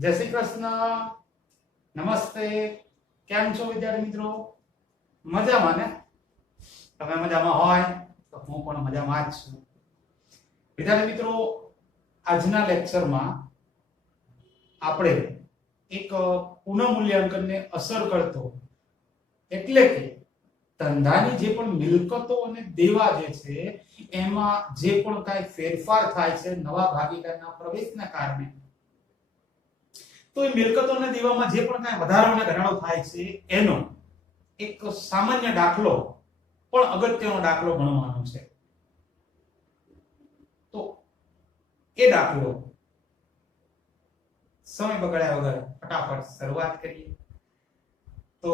જય શ્રી કૃષ્ણ, નમસ્તે. કેમ છો વિદ્યાર્થી મિત્રો? મજામાં ને? તમે મજામાં હોય તો હું પણ મજામાં જ છું. વિદ્યાર્થી મિત્રો, આજના લેક્ચરમાં આપણે એક પુનઃમૂલ્યાંકનને અસર કરતો એટલે કે ધંધાની જે પણ મિલકતો અને દેવા જે છે એમાં જે પણ કાંઈ ફેરફાર થાય છે નવા ભાગીદારના પ્રવેશના કારણે, તો એ મિલકતો અને દેવામાં જે પણ કાંઈ વધારો અને ઘટાડો થાય છે એનો એક સામાન્ય દાખલો પણ અગત્યનો દાખલો ગણવાનો છે. તો એ દાખલો સમય બગાડ્યા વગર ફટાફટ શરૂઆત કરીએ. તો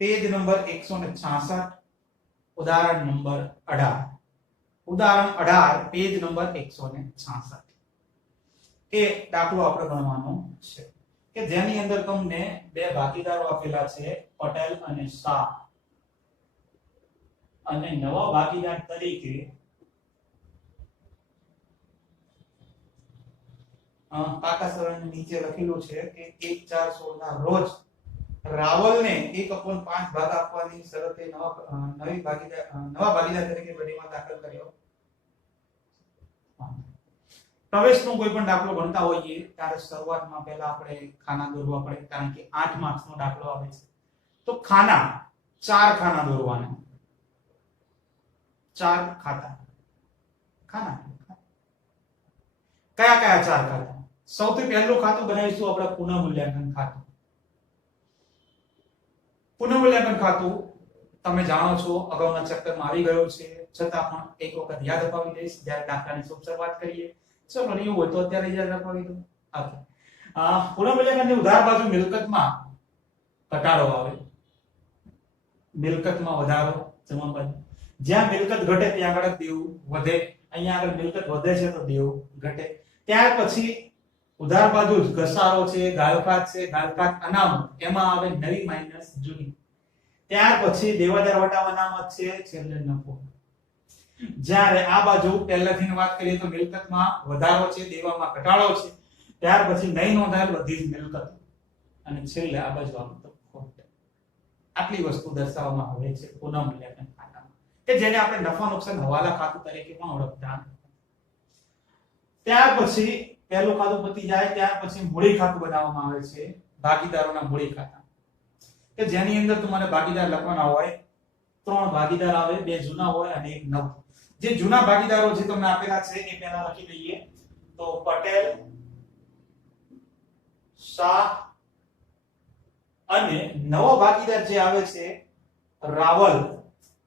પેજ નંબર 166, ઉદાહરણ નંબર 18. ઉદાહરણ 18, પેજ નંબર 166. એ દાખલો આપણે ગણવાનો છે કે જેની અંદર તમને બે ભાગીદારો આપેલા છે, પટેલ અને શાહ, અને નવા ભાગીદાર તરીકે પાકા સરળ નીચે લખેલું છે કે 1/4/16 ના રોજ રાવલને 1/5 ભાગ આપવાની શરતે નવા ભાગીદાર તરીકે પેઢીમાં દાખલ કર્યો. પ્રવેશનો કોઈ પણ દાખલો ગણતા હોઈએ ત્યારે શરૂઆતમાં પહેલા આપણે ખાના દોરવા પડે, કારણ કે 8 માર્ક્સનો દાખલો આવે છે. તો ખાના 4 ખાના દોરવાના. 4 ખાતા ખાના કયા કયા 4 ખાતા? સૌથી પહેલું ખાતું બનાવીશું આપણે પુનઃમૂલ્યાંકન ખાતું. પુનઃમૂલ્યાંકન ખાતું તમે જાણો છો, અગાઉના ચેપ્ટરમાં આવી ગયો છે, છતાં પણ એક વખત યાદ અપાવી દઈશ જ્યારે દાખલાની શરૂઆત કરીએ. ચલો, એવું હોય તો અત્યારે યાદ અપાવી દો. ઓકે. પુનઃમૂલ્યાંકનની ઉધાર બાજુ મિલકતમાં ઘટાડો આવે, મિલકતમાં વધારો જમા બાજુ. જ્યાં મિલકત ઘટે ત્યાં આગળ દેવું વધે. અહીંયા આગળ મિલકત વધે છે તો દેવું ઘટે. ત્યાર પછી ઉધાર બાજુ જ ઘસારો છે, ગાળખાત છે, ગાળખાત અનામત, એમાં આવે નવી માઈનસ જૂની. ત્યાર પછી દેવાદાર વટાવ અનામત છે, છેલ્લે નફો. જ્યારે આ બાજુ પહેલાથી વાત કરીએ તો મિલકતમાં વધારો છે, દેવામાં ઘટાડો છે, ત્યાર પછી નહીં નોંધાયેલ બધી જ મિલકત, અને છેલ્લે આ બાજુ આવે તો ખોટ. આટલી વસ્તુ દર્શાવવામાં આવે છે પુનઃમૂલ્યાંકન ખાતામાં, કે જેને આપણે નફા નુકસાન હવાલા ખાતું તરીકે પણ ઓળખતા. ત્યાર પછી પહેલું ખાતું પતી જાય ત્યાર પછી મૂડી ખાતું બનાવવામાં આવે છે, ભાગીદારોના મૂડી ખાતા, કે જેની અંદર તમારે ભાગીદાર લખવાના હોય. 3 ભાગીદાર આવે, 2 જૂના હોય અને 1 નવો. જે જૂના ભાગીદારો જે તમને આપેલા છે એ પહેલા લખી દઈએ. તો પટેલ, શાહ, અને નવો ભાગીદાર જે આવે છે રાવલ,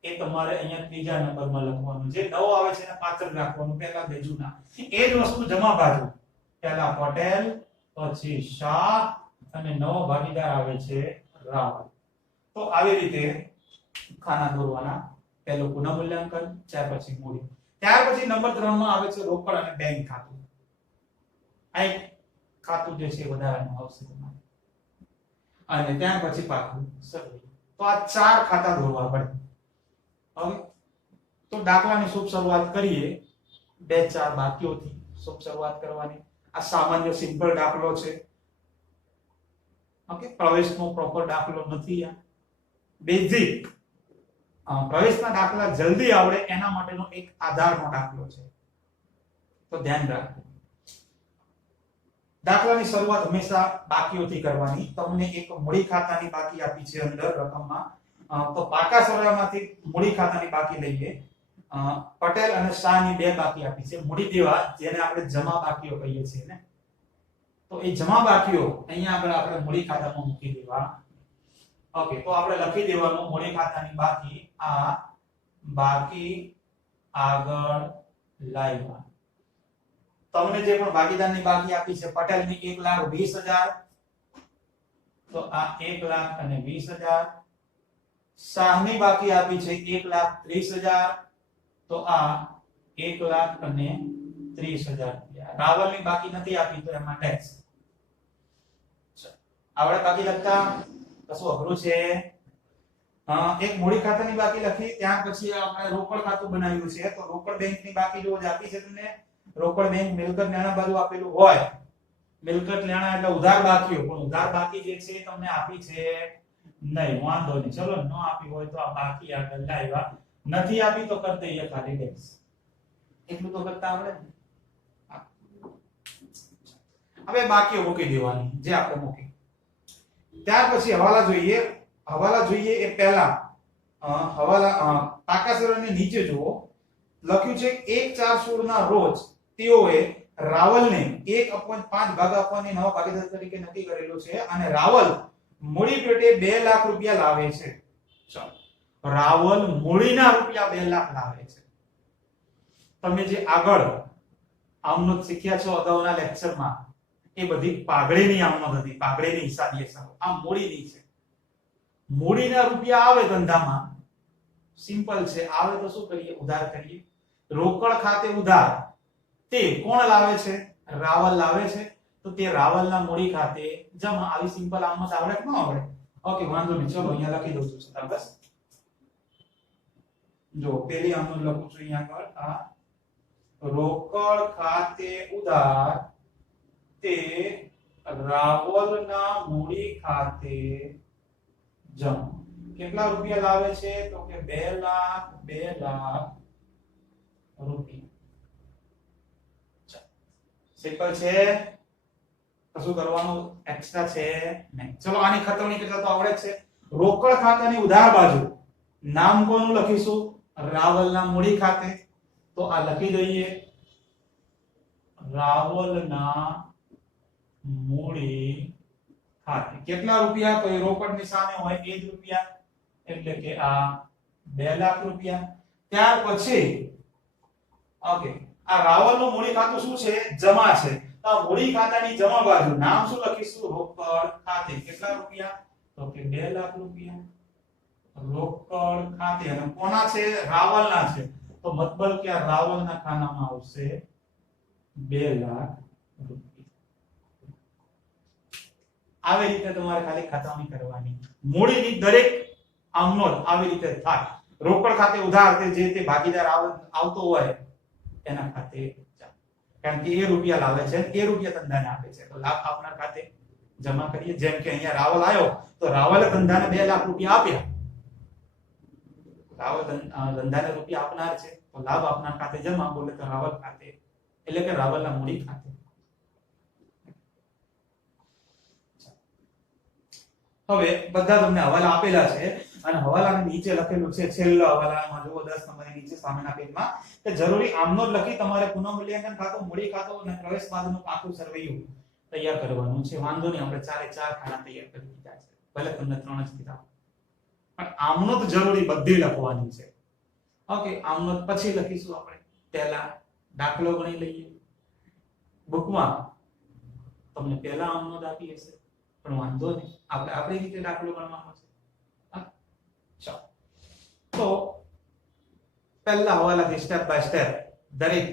એ તમારે અહીંયા ત્રીજા નંબરમાં લખવાનું. જે નવો આવે છે એને પાછળ રાખવાનું, પહેલા 2 જૂના. એ જ વસ્તુ જમા બાજુ, પહેલા પટેલ, પછી શાહ, અને નવો ભાગીદાર આવે છે રાવલ. તો આવી રીતે ખાના દોરવાના. પહેલું પુનઃમૂલ્યાંકન, ત્યાર પછી મૂડી. ત્યાર પછી નંબર 3 માં આવે છે રોકડ અને બેંક ખાતું. આ એક ખાતું જે છે વધારાનું આવશે તમારે. અને ત્યાર પછી પાકું સર્વે. તો આ 4 ખાતા દોરવા પડે. હવે તો દાખલાની શુભ શરૂઆત કરીએ. 2-4 બાકીઓથી શુભ શરૂઆત કરવાની. આ સામાન્ય સિમ્પલ દાખલો છે. ઓકે, પ્રવેશનો પ્રોપર દાખલો નથી. આ બેઝિક પ્રવેશના દાખલા જલ્દી આવડે એના માટેનો એક આધારનો દાખલો છે, તો ધ્યાન રાખો. દાખલાની શરૂઆત હંમેશા બાકીઓથી કરવાની. તમને એક મૂડી ખાતાની બાકી આપી છે અંદર રકમમાં, તો પાકા સરવાળામાંથી મૂડી ખાતાની બાકી લઈએ. પટેલ અને શાહની 2 બાકી આપી છે. મૂડી દેવા, જેને આપણે જમા બાકીઓ કહીએ છીએ ને, તો એ જમા બાકીઓ અહીંયા આગળ આપણે મૂડી ખાતામાં મૂકી દેવા. ઓકે, તો આપણે લખી દેવાનું મૂડી ખાતાની બાકી. આ બાકી આગળ લાવ્યા. તમને જે પણ ભાગીદારની બાકી આપી છે, પટેલની 1,20,000, તો આ 1,20,000. શાહની બાકી આપી છે 1,30,000, તો આ 1,30,000. રાવલની બાકી નથી આપી તો એમાં ટેક્સ. આપણે બાકી લખતા કશું અઘરું છે? એક મૂડી ખાતાની બાકી લખી, ત્યાર પછી આપણે રોકડ ખાતું બનાવ્યું છે. તો રોકડ બેંકની બાકી જો આપી છે તમને રોકડ બેંક મિલકત નાણાં બાજુ આપેલું હોય, મિલકત નાણાં એટલે ઉધાર બાકીઓ, પણ ઉધાર બાકી જે છે એ તમને આપી છે નહીં, વાંધો નહીં, ચલો ન આપી હોય તો આ બાકી આગળ લાવ્યા, નથી આપી તો કરી દઈએ ખાલી ડેક્સ, એટલું તો કરતા આવડે ને. હવે બાકીઓ મૂકી દેવાની જે આપણે મૂકી. ત્યાર પછી હવાલા જોઈએ એ પહેલા હવાલા પાકાસરાની નીચે જુઓ, લખ્યું છે 1/4/16 ના રોજ તેઓએ રાવલને 1/5 ભાગ આપવાની નવા ભાગીદાર તરીકે નક્કી કરેલું છે અને રાવલ મૂડી પેટે 2 લાખ રૂપિયા લાવે છે. ચાલો, રાવલ મૂડીના રૂપિયા 2 લાખ લાવે છે. તમે જે આગળ આમનોટ શીખ્યા છો અગાઉના લેક્ચરમાં, એ બધી પાઘડીની આમનોટ હતી, પાઘડીની હિસાબી હિસાબ. આ મૂડીની છે. મૂડીના રૂપિયા આવે ધંધામાં, સિમ્પલ છે, આવે તો શું કરીએ? ઉધાર કરીએ. રોકડ ખાતે ઉધાર તે કોણ લાવે છે? રાવલ લાવે છે. તો તે રાવલના મૂડી ખાતે જમા. આવી સિમ્પલ આમનોટ આવડે કે ન આવડે? ઓકે, વાંધો નહીં, ચલો અહીંયા લખી દઉં છું. બસ જો પેલી આમનોટ લખું છું અહીંયા આગળ, આ રોકડ ખાતે ઉધાર તે રાવલના મૂડી ખાતે જમા. કેટલા રૂપિયા લાવે છે? તો કે 2 લાખ રૂપિયા. સિમ્પલ છે, કશું કરવાનું એક્સ્ટ્રા છે નહીં. ચલો આની ખતવણી કરતા તો આવડે છે. રોકડ ખાતાની ઉધાર બાજુ નામ કોનું લખીશું? રાવલના મૂડી ખાતે. તો આ લખી દઈએ, રાવલના મૂડી ખાતે. કેટલા રૂપિયા? તો એ રોકડની સામે હોય એ જ રૂપિયા, એટલે કે આ 2 લાખ રૂપિયા. ત્યાર પછી ઓકે, આ રાવલનું મૂડી ખાતું શું છે? જમા છે. તો આ મૂડી ખાતાની જમા બાજુ નામ શું લખીશું? રોકડ ખાતે. કેટલા રૂપિયા? તો કે 2 લાખ રૂપિયા રોકડ ખાતે. અને કોના છે? રાવલના છે. તો મતલબ કે આ રાવલના ખાનામાં આવશે 2 લાખ રૂપિયા. આવી રીતે તમારે ખાલી ખતવણી કરવાની. મૂડીની દરેક આમનોટ આવી રીતે થાય. રોકડ ખાતે ઉધાર તે જે તે ભાગીદાર આવતો હોય એના ખાતે, કારણ કે એ રૂપિયા લાવે છે, એ રૂપિયા ધંધાને આપે છે, તો લાભ આપનાર ખાતે જમા કરીએ. જેમ કે અહીંયા રાવલ આવ્યો તો રાવલે ધંધાને 2 લાખ રૂપિયા આપ્યા, રાવલ ધંધાને રૂપિયા આપનાર છે, તો લાભ આપનાર ખાતે જમા, બોલે તો રાવલ ખાતે, એટલે કે રાવલના મૂડી ખાતે. હવે બધા તમને હવાલા આપેલા છે અને હવાલાની નીચે લખેલું છે, છેલ્લા હવાલામાં જુઓ 10 નંબરની નીચે સામેના પેજમાં, કે જરૂરી આમનોટ લખી તમારે પુનઃમૂલ્યાંકન ખાતું, મૂડી ખાતું અને પ્રવેશ બાદનું પાકું સર્વેયું તૈયાર કરવાનું છે. વાંધો નહીં, આપણે 4 ખાના તૈયાર કરી દીધા છે, ભલે તમને 3 જ કીધા, પણ આમનોટ જરૂરી બધી લખવાની છે. ઓકે, આમનોટ પછી લખીશું આપણે. પહેલા દાખલો ગણી લઈએ. બુકમાં તમને પહેલા આમનોટ આપી હશે, પણ વાંધો નહીં, આપણે આપણી રીતે દાખલો ગણવાનો છે. ચાલો, તો પહેલા હવાલાથી સ્ટેપ બાય સ્ટેપ દરેક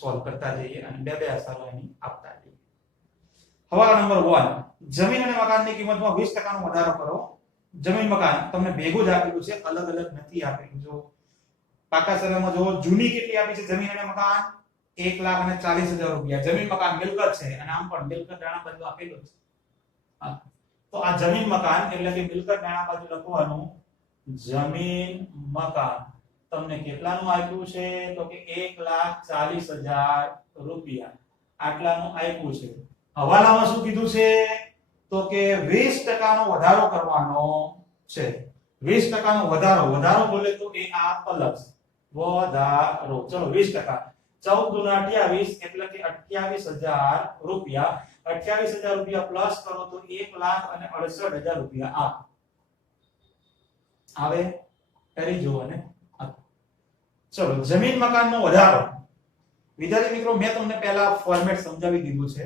સોલ્વ કરતા જઈએ અને બે અસરો એની આપતા જઈએ. હવાલા નંબર 1, જમીન અને મકાનની કિંમતમાં 20% નો વધારો કરો. જમીન મકાન તમને ભેગું જ આપેલું છે, અલગ અલગ નથી આપેલું. જો પાકા સરામાં જો જૂની કેટલી આપી છે જમીન અને મકાન? 1,40,000 રૂપિયા. જમીન મકાન મિલકત છે અને આમ પણ મિલકત નાણાં બાજુ આપેલું છે. તો આ જમીન મકાન એટલે કે મિલકત નાણાં બાજુ લખવાનું જમીન મકાન તમને કેટલાનું આપ્યું છે? તો કે 1,40,000 રૂપિયા આટલાનું આપ્યું છે. હવાલામાં શું કીધું છે? તો કે 20% નો વધારો કરવાનો છે. 20% નો વધારો બોલે તો એ આ અલગ છે. વધારો, ચલો 20%, 14 દુના 28 એટલે કે 28,000 રૂપિયા. 28,000 રૂપિયા પ્લસ કરો તો 1,68,000 રૂપિયા આવે. કરી જુઓ ને. ચલો, જમીન મકાનનો વધારો. વિદ્યાર્થી મિત્રો, મેં તમને પહેલા ફોર્મેટ સમજાવી દીધું છે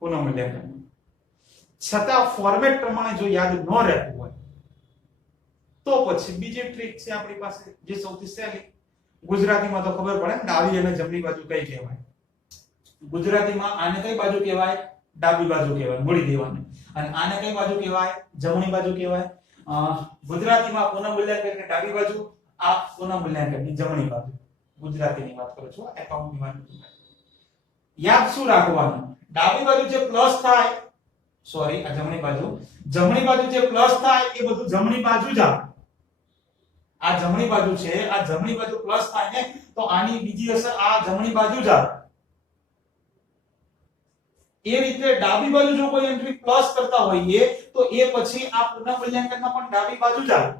પુનઃમૂલ્યાંકન, છતાં ફોર્મેટ પ્રમાણે જો યાદ ન રહેતું હોય તો પછી બીજી ટ્રીક છે આપણી પાસે, જે સૌથી સહેલી. ગુજરાતીમાં તો ખબર પડે ને, ડાબી અને જમણી બાજુ કઈ કહેવાય. ગુજરાતીમાં આને કઈ બાજુ કહેવાય? ડાબી બાજુ કહેવાય, મૂડી દેવાની. અને આને કઈ બાજુ કહેવાય? જમણી બાજુ કહેવાય. ગુજરાતીમાં પુનઃમૂલ્યાંકન ડાબી બાજુ, આ પુનઃમૂલ્યાંકનની જમણી બાજુ. ગુજરાતીની વાત કરું છું, એકાઉન્ટની વાત નથી. યાદ શું રાખવાનું, ડાબી બાજુ જે પ્લસ થાય, સોરી આ જમણી બાજુ જે પ્લસ થાય એ બધું જમણી બાજુ જ આવે. આ જમણી બાજુ છે, આ જમણી બાજુ પ્લસ થાય ને તો આની બીજી અસર આ જમણી બાજુ જ આવે. એ રીતે ડાબી બાજુ જો કોઈ એન્ટ્રી પ્લસ કરતા હોઈએ તો એ પછી આ પુનઃમૂલ્યાંકનમાં પણ ડાબી બાજુ જ આવે.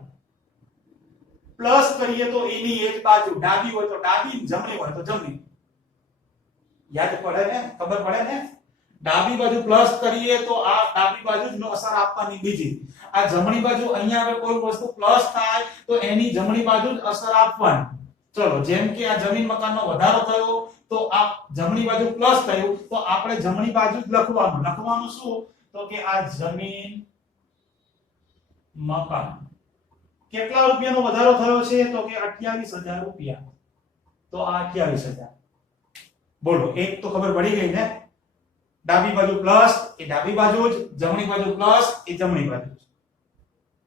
પ્લસ કરીએ તો એની એક બાજુ ડાબી હોય તો ડાબી, જમણી હોય તો જમણી. યાદ પડે ને, ખબર પડે ને? ડાબી બાજુ પ્લસ કરીએ તો આ ડાબી બાજુ જ નો અસર આપવાની બીજી. આ જમણી બાજુ અહીંયા આગળ કોઈ વસ્તુ પ્લસ થાય તો એની જમણી બાજુ જ અસર આપવાની. ચલો જેમ કે આ જમીન મકાનનો વધારો થયો તો આ જમણી બાજુ પ્લસ થયું તો આપણે જમણી બાજુ જ લખવાનું શું તો કે આ જમીન મકાન કેટલા રૂપિયાનો વધારો થયો છે તો કે 28000 રૂપિયા. તો આ 28000. બોલો એક તો ખબર પડી ગઈ ને, ડાબી બાજુ પ્લસ એ ડાબી બાજુ જ, જમણી બાજુ પ્લસ એ જમણી બાજુ જ.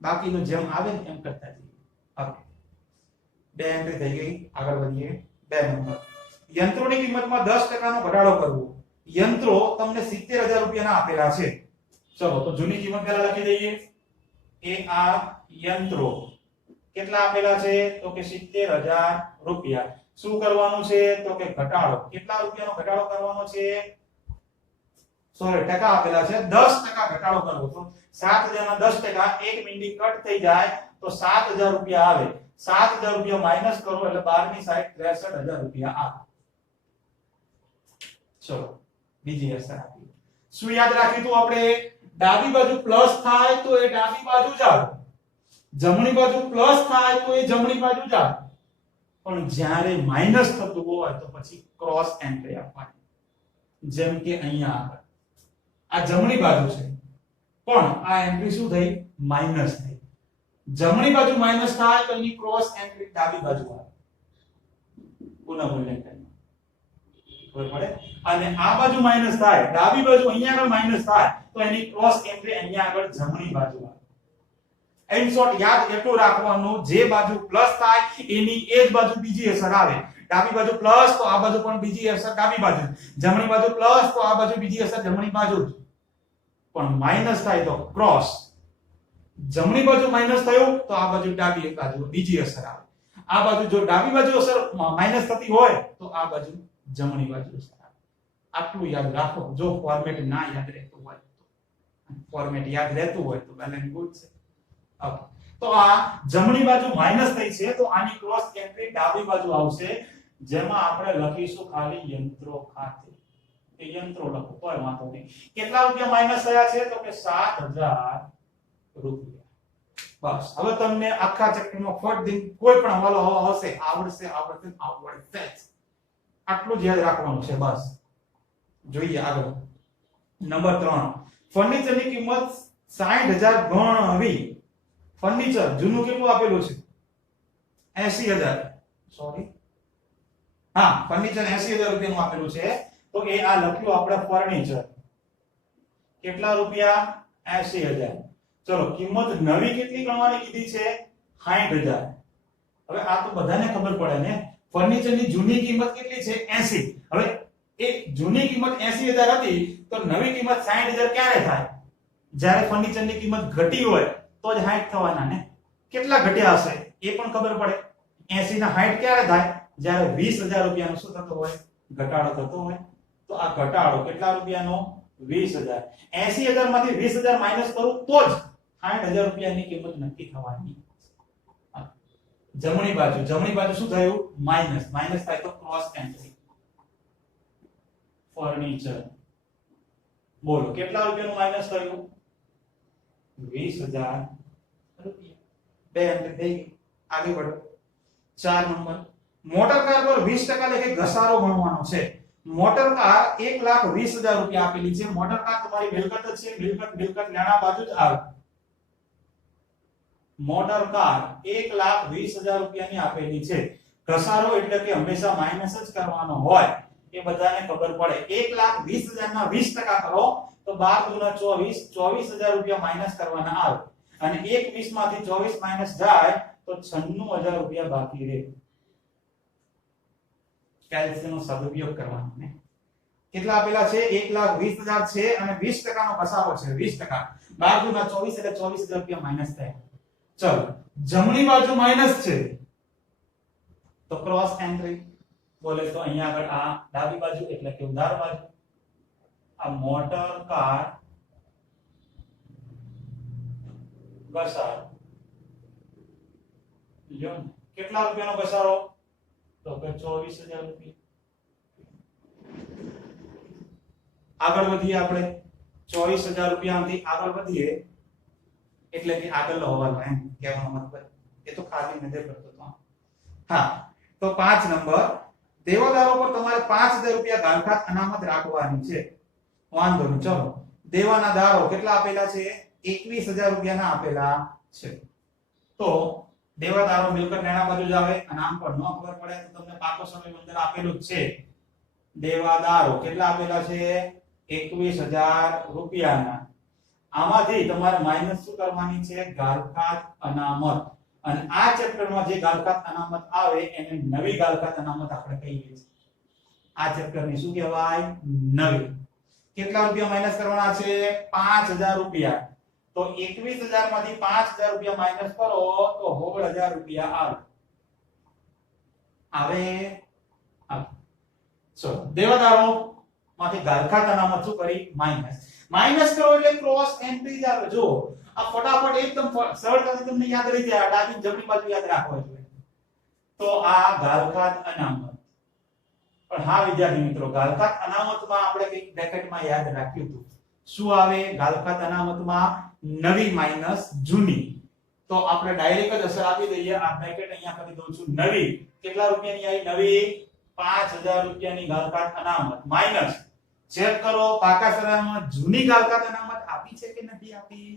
બાકીનું જેમ આવે ને એમ કરતા જઈએ. ઓકે, બે એન્ટ્રી થઈ ગઈ, આગળ વધીએ. 2 નંબર, યંત્રોની કિંમતમાં 10% નો ઘટાડો કરવો. યંત્રો તમને 70000 રૂપિયાના આપેલા છે. ચલો તો જૂની કિંમત પહેલા લખી દઈએ. એ આ યંત્રો કેટલા આપેલા છે તો કે 70000 રૂપિયા. શું કરવાનું છે તો કે ઘટાડો. કેટલા રૂપિયાનો ઘટાડો કરવાનો છે? સોરી ટકા આપેલા છે, 10% ઘટાડો કરવો. તો 7000 ના 10% એક મીંડી કટ થઈ જાય તો 7000 રૂપિયા આવે. 7000 રૂપિયા માઈનસ કરો એટલે 12 ની સાઈડ 63000 રૂપિયા આવે. ચલો બીજી અસર આપી. શું યાદ રાખ્યું તો આપણે? ડાબી બાજુ પ્લસ થાય તો એ ડાબી બાજુ જ આવે, જમણી બાજુ પ્લસ થાય તો એ જમણી બાજુ જ આવે. પણ જ્યારે માઈનસ થતું હોય તો પછી ક્રોસ એન્ટ્રી આપવાની. જેમ કે અહીંયા આગળ આ જમણી બાજુ છે પણ આ એન્ટ્રી શું થઈ? માઈનસ થઈ. જમણી બાજુ માઈનસ થાય તો એની ક્રોસ એન્ટ્રી ડાબી બાજુ આવે. પુનઃમૂલ્યાંકન ખબર પડે? અને આ બાજુ માઈનસ થાય, ડાબી બાજુ અહીંયા આગળ માઈનસ થાય તો એની ક્રોસ એન્ટ્રી અહીંયા આગળ જમણી બાજુ આવે. ઇન શોર્ટ યાદ એટલું રાખવાનું, જે બાજુ પ્લસ થાય એની એ જ બાજુ બીજી અસર આવે. ડાબી બાજુ પ્લસ તો આ બાજુ પણ બીજી અસર ડાબી બાજુ, જમણી બાજુ પ્લસ તો આ બાજુ બીજી અસર જમણી બાજુ. પણ માઈનસ થાય તો ક્રોસ. જમણી બાજુ માઈનસ થયું તો આ બાજુ ડાબી બાજુ બીજી અસર આવે. આ બાજુ જો ડાબી બાજુ અસર માઈનસ થતી હોય તો આ બાજુ જમણી બાજુ અસર આવે. આટલું યાદ રાખો. જો ફોર્મેટ ના યાદ રહેતું હોય તો, ફોર્મેટ યાદ રહેતું હોય તો બેલેન્સ ગુડ છે. ઓકે, તો આ જમણી બાજુ માઈનસ થઈ છે તો આની ક્રોસ એન્ટ્રી ડાબી બાજુ આવશે, જેમાં આપણે લખીશું ખાલી યંત્રો ખાતે. એ યંત્રો લખો તોય વાંધો નહીં. કેટલા રૂપિયા માઈનસ થયા છે તો કે 7000 રૂપિયા. બસ હવે તમને આખા ચેપ્ટરનો ફટ દિન કોઈ પણ હવાલો આવશે આવડશે. આટલું જ યાદ રાખવાનું છે બસ. જોઈએ આગળ. નંબર 3, ફર્નિચરની કિંમત 60000 ગણવી. ફર્નિચર જૂનું કેટલું આપેલું છે? 80000. સોરી, હા ફર્નિચર 80000 રૂપિયાનું આપેલું છે. તો એ આ લખ્યું આપણે ફર્નિચર કેટલા રૂપિયા? 80000. ચલો કિંમત નવી કેટલી ગણવાની કીધી છે? 60000. હવે આ તો બધાને ખબર પડે ને, ફર્નિચરની જૂની કિંમત કેટલી છે? 80. હવે એ જૂની કિંમત 80000 હતી તો નવી કિંમત 60000 ક્યારે થાય? જ્યારે ફર્નિચરની કિંમત ઘટી હોય તો જ 60 થવાના ને. કેટલા ઘટ્યા હશે એ પણ ખબર પડે. 80 ના 60 ક્યારે થાય? જ્યારે 20000 રૂપિયાનો શું થતો હોય? ઘટાડો થતો હોય. તો આ ઘટાડો કેટલા રૂપિયાનો? 20000. 80000 માંથી 20000 માઈનસ કરું તો જ 60000 રૂપિયાની કિંમત નક્કી થવાની. જમણી બાજુ શું થયું? માઈનસ. માઈનસ થાય તો ક્રોસ એન્ટ્રી. ફર્નિચર બોલો કેટલા રૂપિયાનું માઈનસ થયું? 20000 રૂપિયા. બે એન્ટ્રી થઈ ગઈ. આગળ વધો. 4 નંબર, મોટર કાર પર 20% લેખે ઘસારો ગણવાનો છે. મોટર કાર 1,20,000 રૂપિયા આપેલી છે. મોટર કાર તમારી મિલકત જ છે. મિલકત લેણા બાજુ જ આવે. મોટર કાર 1,20,000 રૂપિયાની આપેલી છે. ઘસારો એટલે કે હંમેશા માઈનસ જ કરવાનો હોય, એ બધાને ખબર પડે. 1,20,000 ના 20% કરો તો 12 × 24 24000 રૂપિયા માઈનસ કરવાના આવે. અને 1,20 માંથી 24 માઈનસ જાય તો 96000 રૂપિયા બાકી રહે. કેલ્ક્યુલેશનનો સદુપયોગ કરવાનો ને કેટલા આપેલા છે 1,20,000 છે અને 20% નો ઘસારો છે 20% 12 × 24 એટલે 24,000 રૂપિયા માઈનસ થાય ચલો જમણી બાજુ માઈનસ છે તો ક્રોસ એન્ટ્રી બોલે તો અહીંયા આગળ આ ડાબી બાજુ એટલે કે ઉધાર બાજુ આ મોટર કાર ઘસારો લ્યો કેટલા રૂપિયાનો ઘસારો તો કે 24,000 રૂપિયા આગળ વધીએ આપણે 24,000 રૂપિયાથી આગળ વધીએ એટલે કે આગળનો હવાલો એમ કહેવાનો મતલબ એ તો ખાલી નજર કરતો તો હા તો 5 નંબર દેવાદારો પર તમારે 5,000 રૂપિયા ગાળખાત અનામત રાખવાની છે વાંધો નહીં ચલો દેવાના દારો કેટલા આપેલા છે 21,000 રૂપિયાના આપેલા છે તો દેવાદારો મિલકત નાણા બાજુ જ આવે અને આમ પણ ન ખબર પડે તો તમને પાકો સમય અંદર આપેલું જ છે દેવાદારો કેટલા આપેલા છે 21,000 રૂપિયાના આમાંથી તમારે માઈનસ શું કરવાની છે ગાળખાત અનામત અને આ ચેપ્ટરમાં જે ગાળખાત અનામત આવે એને નવી ગાળખાત અનામત આપણે કહીએ છીએ આ ચેપ્ટરની શું કહેવાય નવી કેટલા રૂપિયા માઈનસ કરવાના છે 5,000 રૂપિયા તો 21,000 માંથી 5,000 રૂપિયા માઈનસ કરો તો 16,000 રૂપિયા આવે ચલો દેવાદારો માંથી ગાળખાત અનામત શું કરી માઈનસ કરો એટલે ક્રોસ એન્ટ્રી આવે જો આ ફટાફટ એકદમ સરળતાથી તમને યાદ રહી જાય ડાબી જમણી બાજુ યાદ રાખો એટલે તો આ ગાળખાત અનામત પણ હા વિદ્યાર્થી મિત્રો ગાળખાત અનામતમાં આપણે કઈ બ્રેકેટમાં યાદ રાખ્યું હતું શું આવે ગાળખાત અનામતમાં નવી માઈનસ જૂની તો આપણે ડાયરેક્ટ જ અસર આપી દઈએ આ બ્રેકેટ અહીંયા કરી દઉં છું નવી કેટલા રૂપિયાની આવી નવી 5,000 રૂપિયાની ગાળખાત અનામત માઈનસ ચેક કરો પાકા સરનામાં જૂની ગાળખાત અનામત આપી છે કે નથી આપી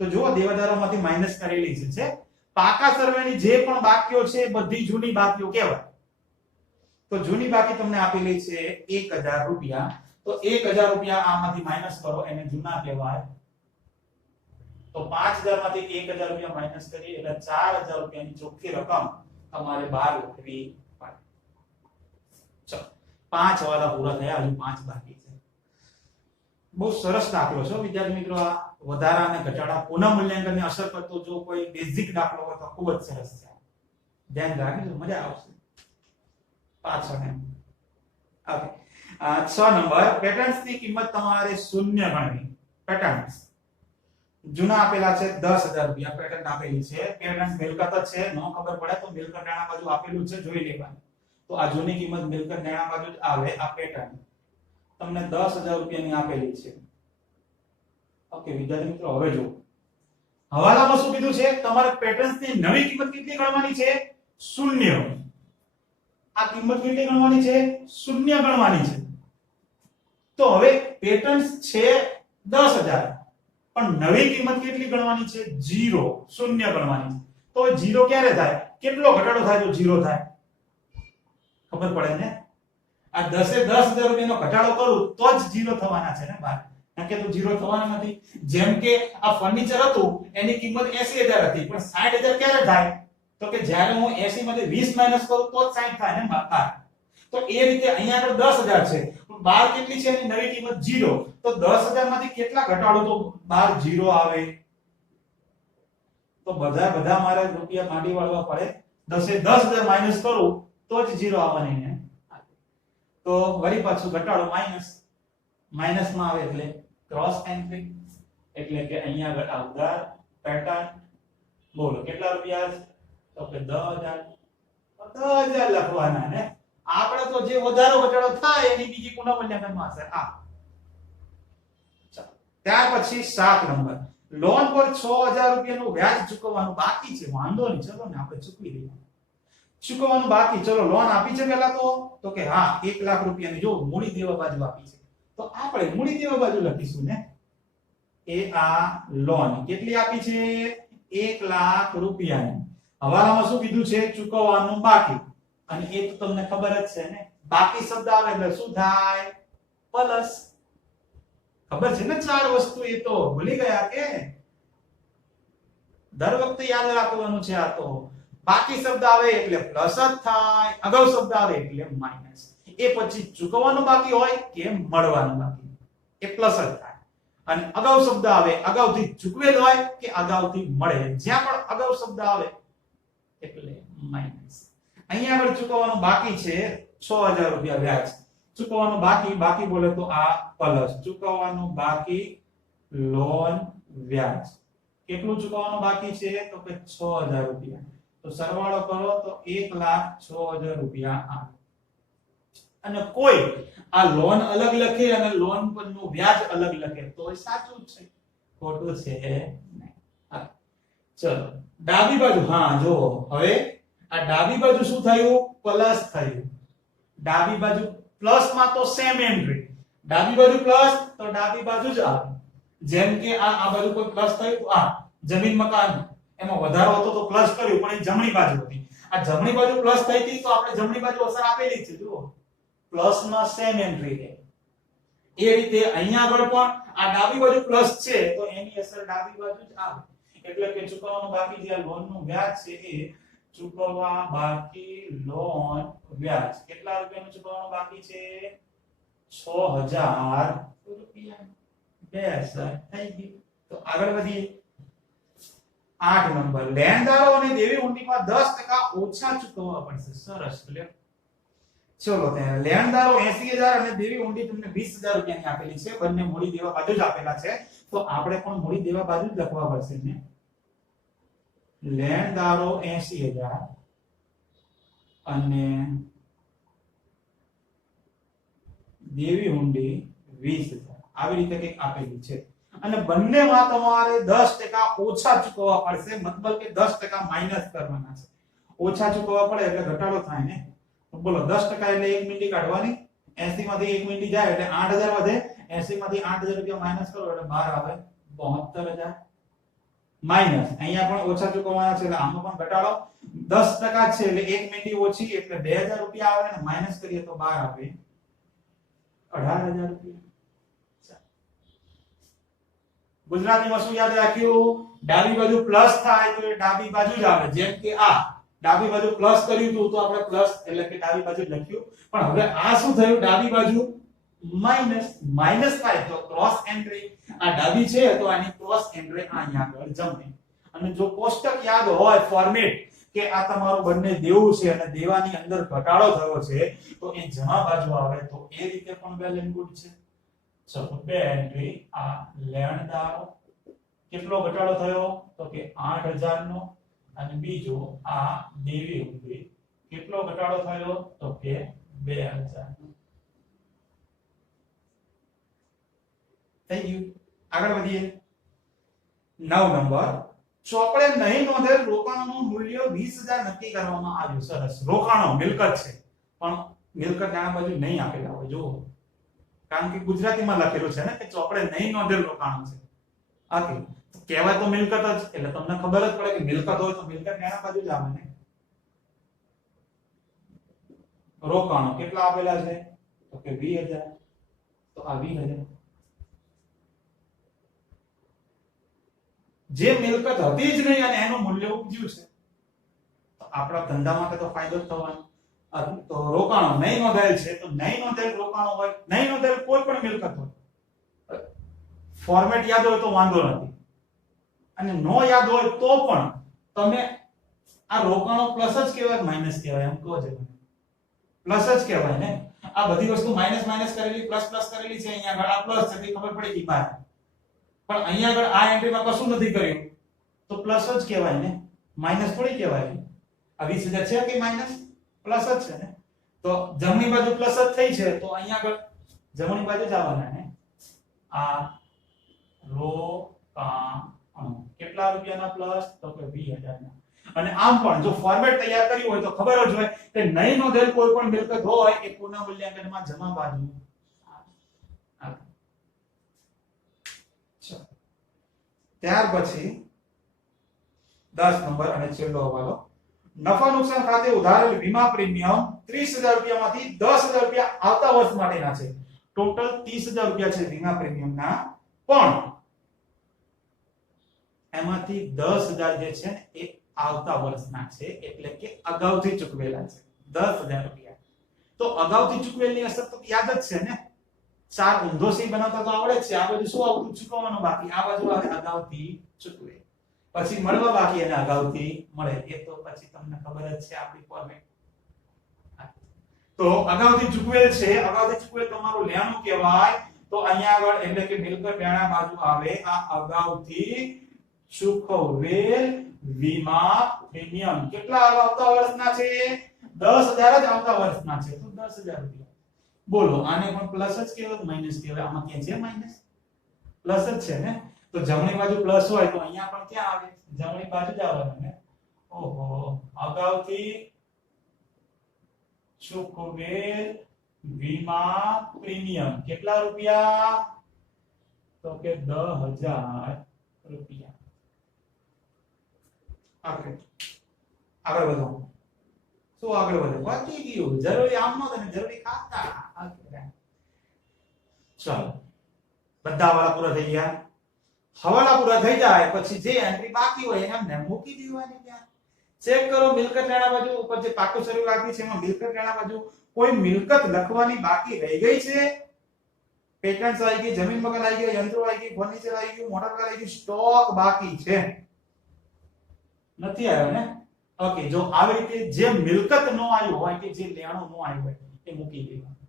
તો જો દેવાદારોમાંથી માઈનસ કરેલી છે પાકા સર્વેની જે પણ બાકીઓ છે બધી જૂની બાકીઓ કહેવાય તો જૂની બાકી તમને આપેલી છે 1,000 રૂપિયા તો 1,000 રૂપિયા આમાંથી માઈનસ કરો એને જૂના કહેવાય તો 5,000 માંથી 1,000 રૂપિયા માઈનસ કરીએ એટલે 4,000 રૂપિયાની ચોખ્ખી રકમ તમારે બહાર લખવી પડે ચલો 5 વાળા પૂરા થયા હજુ 5 બાકી છે બહુ સરસ દાખલો છે વિદ્યાર્થી મિત્રો આ વધારા અને ઘટાડા પુનઃ મૂલ્યાંકનને અસર કરતો જો કોઈ બેઝિક દાખલો હોય તો ખૂબ જ સરસ છે ધ્યાન રાખજો મજા આવશે પાછળ ઓકે 6 નંબર પેટર્ન્સની કિંમત તમારે શૂન્ય ગણવી પેટર્ન્સ જૂના આપેલા છે 10,000 રૂપિયા પેટર્ન આપેલી છે પેટર્ન્સ મિલકત જ છે નો ખબર પડે તો મિલકત નાણા બાજુ આપેલું છે જોઈ લેવાનું તો આ જૂની કિંમત મિલકત નાણા બાજુ જ આવે આ પેટર્ન તમને 10,000 રૂપિયાની આપેલી છે ઓકે વિદ્યાર્થી મિત્રો હવે જો હવાલામાં શું કીધું છે તમારે પેટર્ન્સની નવી કિંમત કેટલી ગણવાની છે શૂન્ય આ કિંમત કેટલી ગણવાની છે શૂન્ય ગણવાની છે તો હવે પેટર્ન્સ છે 10,000 પણ નવી કિંમત કેટલી ગણવાની છે 0 શૂન્ય ગણવાની છે તો 0 ક્યારે થાય કેટલો ઘટાડો થાય તો 0 થાય ખબર પડે ને આ 10,000 રૂપિયાનો ઘટાડો કરું તો જ 0 થવાના છે ને બાર કારણ કે તો 0 થવાના નથી જેમ કે આ ફર્નિચર હતું એની કિંમત 80,000 હતી પણ 60,000 ક્યારે થાય તો કે જ્યારે હું 80 માંથી 20 માઈનસ કરું તો જ 60 થાય ને બાર તો એ રીતે અહીંયા આગળ 10,000 છે પણ બાર કેટલી છે એની નવી કિંમત 0 તો 10,000 માંથી કેટલા ઘટાડો તો બાર 0 આવે તો બધા મારે રૂપિયા માંડી વાળવા પડે 10,000 માઈનસ કરું તો જ 0 આવવાની ને તો વળી પાછું ઘટાડો માઈનસ માં આવે એટલે ક્રોસ એન્ટ્રી એટલે કે અહીંયા આગળ આ ઉધાર પેટર્ન બોલો કેટલા રૂપિયા તો કે 10,000 લખવાના ને આપણે તો જે વધારો ઘટાડો થાય એની બીજી પુનઃ મૂલ્યાંકનમાં અસર આ ત્યાર પછી 7 નંબર લોન પર 6,000 રૂપિયાનું વ્યાજ ચૂકવવાનું બાકી છે વાંધો નહીં ચલો ને આપણે ચૂકવી દઈએ ચૂકવવાનું બાકી ચલો લોન આપી છે પહેલા તો કે હા 1 લાખ રૂપિયાની જો મૂડી દેવા બાજુ આપી છે તો આપણે મૂડી દેવા બાજુ લખીશું ને એ આ લોન કેટલી આપી છે 1 લાખ રૂપિયાની હવાલામાં શું કીધું છે ચૂકવવાનું બાકી અને એ તો તમને ખબર જ છે ને બાકી શબ્દ આવે એટલે શું થાય પ્લસ ખબર છે ને ચાર વસ્તુ એ તો ભૂલી ગયા કે દર વખતે યાદ રાખવાનું છે આ તો બાકી શબ્દ આવે એટલે પ્લસ જ થાય, અગાઉ શબ્દ આવે એટલે માઈનસ. એ પછી ચૂકવવાનું બાકી હોય કે મળવાનું બાકી એ પ્લસ જ થાય. અને અગાઉ શબ્દ આવે અગાઉથી ચૂકવેલ હોય કે અગાઉથી મળે, જ્યાં પણ અગાઉ શબ્દ આવે એટલે માઈનસ. અહીંયા આગળ ચૂકવવાનું બાકી છે 6000 રૂપિયા વ્યાજ. ચૂકવવાનું બાકી બોલે તો આ પ્લસ, ચૂકવવાનું બાકી લોન વ્યાજ. કેટલું ચૂકવવાનું બાકી છે તો કે 6000 રૂપિયા. તો સરવાળો કરો તો 1,06,000 રૂપિયા આવે. અને કોઈ આ લોન અલગ લખે અને લોન પરનું વ્યાજ અલગ લખે તો એ સાચું જ છે, ખોટું છે નહીં. ચલો ડાબી બાજુ, હા જો હવે આ ડાબી બાજુ શું થયું? પ્લસ થયું. ડાબી બાજુ પ્લસ માં તો સેમ એન્ટ્રી, ડાબી બાજુ પ્લસ તો ડાબી બાજુ જ આવે. જેમ કે આ બાજુ કોઈ પ્લસ થયું, આ જમીન મકાન એમાં વધારો હતો તો પ્લસ કર્યું, પણ એ જમણી બાજુ હતી. આ જમણી બાજુ પ્લસ થઈ હતી તો આપણે જમણી બાજુ અસર આપેલી છે. જુઓ પ્લસ માં સેમ એન્ટ્રી છે. એ રીતે અહીંયા આગળ પણ આ ડાબી બાજુ પ્લસ છે તો એની અસર ડાબી બાજુ જ આવે. એટલે કે ચૂકવવાનું બાકી જે લોન નું વ્યાજ છે એ ચૂકવવા બાકી લોન વ્યાજ. કેટલા રૂપિયાનું ચૂકવવાનું બાકી છે? 6000 રૂપિયા. બેસ થઈ ગયું. તો આગળ વધીએ. 8 નંબર, લેણદારો અને દેવી હુંડીમાં 10% ઓછા ચૂકવવા પડશે. સરસ લે. ચલો ત્યાં લેણદારો 80000 અને દેવી હુંડી તમને 20000 રૂપિયાની આપેલી છે. બંને મૂડી દેવા બાજુ જ આપેલા છે તો આપણે પણ મૂડી દેવા બાજુ જ લખવા પડશે ને. લેણદારો 80000 અને દેવી હુંડી 20000 આવી રીતે કંઈક આપેલી છે. અને બંનેમાં તમારે 10% ઓછા ચૂકવવા પડશે. મતલબ કે 10% માઈનસ કરવાના છે. ઓછા ચૂકવવા પડે એટલે ઘટાડો થાય ને. તો બોલો 10% એટલે 1 મિનિટ કાઢવાની. 80 માંથી 1 મિનિટ જાય એટલે 8000 વધે. 80 માંથી 8000 રૂપિયા માઈનસ કરો એટલે 12 આવે 72000 માઈનસ. અહીંયા પણ ઓછા ચૂકવવાના છે એટલે આમાં પણ ઘટાડો. 10% છે એટલે 1 મિનિટ ઓછી એટલે 2000 રૂપિયા આવે ને માઈનસ કરીએ તો 12 આવે 18000 રૂપિયા. ગુજરાતીમાં શું યાદ રાખ્યું? ડાબી બાજુ પ્લસ થાય તો એ ડાબી બાજુ જ આવે. જેમ કે આ ડાબી બાજુ પ્લસ કર્યું હતું તો આપણે પ્લસ એટલે કે ડાબી બાજુ લખ્યું. પણ હવે આ શું થયું? ડાબી બાજુ માઈનસ. માઈનસ થાય તો ક્રોસ એન્ટ્રી. આ ડાબી છે તો આની ક્રોસ એન્ટ્રી અહીંયા આગળ જમણી. અને જો કોષ્ટક યાદ હોય ફોર્મેટ કે આ તમારું બંને દેવું છે અને દેવાની અંદર ઘટાડો થયો છે તો એ જમા બાજુ આવે તો એ રીતે પણ વેલ એન્ડ ગુડ છે. ચલો બે એન્ટ્રી. આ લેણદારો કેટલો ઘટાડો થયો તો કે 8000 નો અને બીજો આ દેવી હુંડી કેટલો ઘટાડો થયો તો કે 2000 નો. થઈ ગયું. આગળ વધીએ. 9 નંબર, ચોપડે નહીં નોંધેલ રોકાણનું મૂલ્ય 20000 નક્કી કરવામાં આવ્યું. સરસ. રોકાણો મિલકત છે પણ મિલકત નાના બાજુ નહીં આપેલા હોય. જુઓ કારણ કે ગુજરાતીમાં લખેલું છે ને કે ચોપડે નહીં નોંધેલ રોકાણો છે. ઓકે કહેવાય તો મિલકત જ એટલે તમને ખબર જ પડે કે મિલકત હોય તો મિલકત નાના બાજુ જ આવે ને. રોકાણો કેટલા આપેલા છે તો કે 20000 તો આ 20000 જે મિલકત હતી જ નહીં અને એનું મૂલ્ય ઉપજ્યું છે તો આપણા ધંધા માટે તો ફાયદો જ થવાનો. તો રોકાણો નહીં નોંધાયેલ છે તો નહીં નોંધાયેલ રોકાણો હોય, નહીં નોંધાયેલ કોઈ પણ મિલકત હોય. ફોર્મેટ યાદ હોય તો વાંધો નથી અને નો યાદ હોય તો પણ તમે આ રોકાણો પ્લસ જ કહેવાય માઈનસ કહેવાય? એમ કહો છે પ્લસ જ કહેવાય ને. આ બધી વસ્તુ માઈનસ માઈનસ કરેલી પ્લસ પ્લસ કરેલી છે. અહીંયા આગળ આ પ્લસ છે તે ખબર પડી ગઈ બહાર. પણ અહીંયા આગળ આ એન્ટ્રીમાં કશું નથી કર્યું તો પ્લસ જ કહેવાય ને, માઈનસ થોડી કહેવાય. આ 20000 છે કે માઈનસ? પ્લસ જ છે ને. તો જમણી બાજુ પ્લસ જ થઈ છે તો અહીંયા આગળ જમણી બાજુ જ આવવાના ને. આ રોકાણ કેટલા રૂપિયાના પ્લસ તો કે 20000 ના. અને આમ પણ જો ફોર્મેટ તૈયાર કર્યું હોય તો ખબર જ હોય કે નહીં નોંધેલ કોઈ પણ મિલકત હોય એ પુનઃ મૂલ્યાંકનમાં જમા બાજુ. ત્યાર પછી 10 નંબર અને છેલ્લો હવાલો. નફા નુકસાન ખાતે ઉધારેલ વીમા પ્રીમિયમ 30000 રૂપિયામાંથી 10000 રૂપિયા આવતા વર્ષ માટેના છે. ટોટલ 30000 રૂપિયા છે વીમા પ્રીમિયમના. પણ એમાંથી 10000 જે છે ને એ આવતા વર્ષના છે એટલે કે અગાઉથી ચૂકવેલા છે 10,000 રૂપિયા. તો અગાઉથી ચૂકવેલની અસર તો યાદ જ છે ને, 4 ઊંધો સી બનાવતા તો આવડે જ છે. આ બધું શું આવતું ચૂકવવાનું બાકી, આ બાજુ આવે અગાઉથી ચૂકવે, પછી મળવા બાકી અને અગાઉથી મળે. એ તો પછી તમને ખબર જ છે આપણી ફોર્મેટ. તો અગાઉથી ચૂકવેલ છે, અગાઉથી ચૂકવેલ તમારું લેણું કહેવાય. તો અહીંયા આગળ એટલે કે મિલકત લેણા બાજુ આવે આ અગાઉથી ચૂકવેલ વીમા પ્રીમિયમ. કેટલા આવતા વર્ષના છે? 10,000 જ આવતા વર્ષના છે. તો 10,000 રૂપિયા. બોલો આને પણ પ્લસ જ કહેવાય માઈનસ કહેવાય? આમાં ક્યાં છે માઈનસ? પ્લસ જ છે ને. તો જમણી બાજુ પ્લસ હોય તો અહીંયા પણ ક્યાં આવે? જમણી બાજુ જ આવવાનું ને. ઓહો, અગાઉથી ચૂકવેલ વીમા પ્રીમિયમ કેટલા રૂપિયા? તો કે 10,000 રૂપિયા. આગળ વધો. શું આગળ વધો? પતી ગયું. જરૂરી આમ નો ને જરૂરી ખાતા. ચાલો, બધા હવાલા પૂરા થઈ ગયા. હવાલા પૂરા થઈ જાય પછી જે એન્ટ્રી બાકી હોય એમને મૂકી દેવાની. ત્યાં ચેક કરો મિલકત લેણા બાજુ ઉપર જે પાકું શરૂ રાખી છે એમાં મિલકત લેણા બાજુ કોઈ મિલકત લખવાની બાકી રહી ગઈ છે? પેટન્ટ્સ આવી ગઈ, જમીન મકાન આવી ગઈ, યંત્રો આવી ગઈ, ફર્નિચર આવી ગયું, મોટર કાર આવી ગયું, સ્ટોક બાકી છે? નથી આવ્યો ને. ઓકે, જો આવી રીતે જે મિલકત નો આવ્યો હોય કે જે લેણું નો આવ્યો હોય એ મૂકી દેવાનું.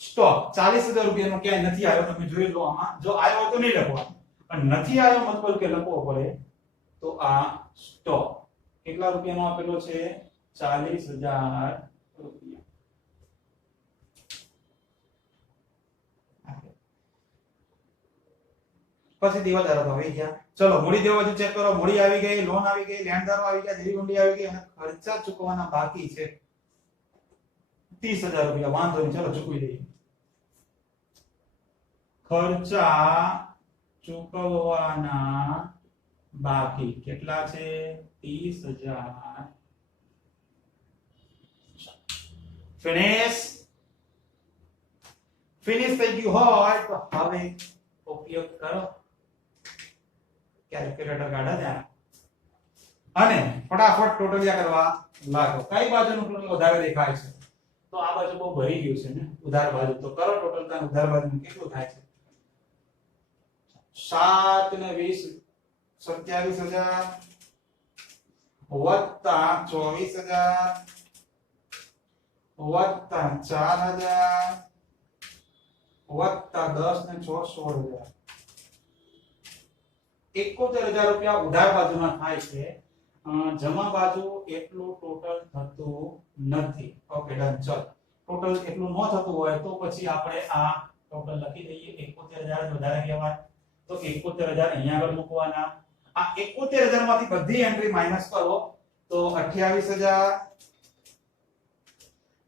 સ્ટોક 40,000 રૂપિયાનો ક્યાંય નથી આવ્યો, તમે જોઈ લો આમાં. જો આવ્યો તો નહીં લખવાનો, પણ નથી આવ્યો મતલબ કે લખવો પડે. તો આ સ્ટોક કેટલા રૂપિયાનો આપેલો છે? 40,000 રૂપિયા. પછી દેવાદારો તો આવી ગયા. ચલો મૂડી દેવા બાજુ ચેક કરો. મૂડી આવી ગઈ, લોન આવી ગઈ, લેણદારો આવી ગયા, દેવી હુંડી આવી ગઈ અને ખર્ચા ચૂકવવાના બાકી છે 30,000 રૂપિયા. વાંધો નહીં, ચલો ચૂકવી દઈએ. ખર્ચા ચૂકવવાના બાકી કેટલા છે? 30,000. ફિનિશ થઈ ગયું હોય તો હવે ઉપયોગ કરો કેલ્ક્યુલેટર કાઢો ત્યાં અને ફટાફટ ટોટલિયા કરવા લાગો. કઈ બાજુનું ટોટલ વધારે દેખાય છે? તો આ બાજુ બહુ ભરી ગયું છે ને ઉધાર બાજુ. તો કરો ટોટલ ત્યાં ઉધાર બાજુનું કેટલું થાય છે? 7 ને 20 27,000 વત્તા 24,000 વત્તા 4,000 વત્તા 10 ને 6 16,000. 71,000 રૂપિયા ઉધાર બાજુમાં થાય છે. જમા બાજુ એટલું ટોટલ થતું નથી. Okay done. ચલ ટોટલ એટલું ન થતું હોય તો પછી આપણે આ ટોટલ લખી દઈએ. 71,000 વધારે કહેવાય તો 71,000 અહીંયા આગળ મૂકવાના. આ 71,000 માંથી બધી એન્ટ્રી માઈનસ કરો તો 28,000.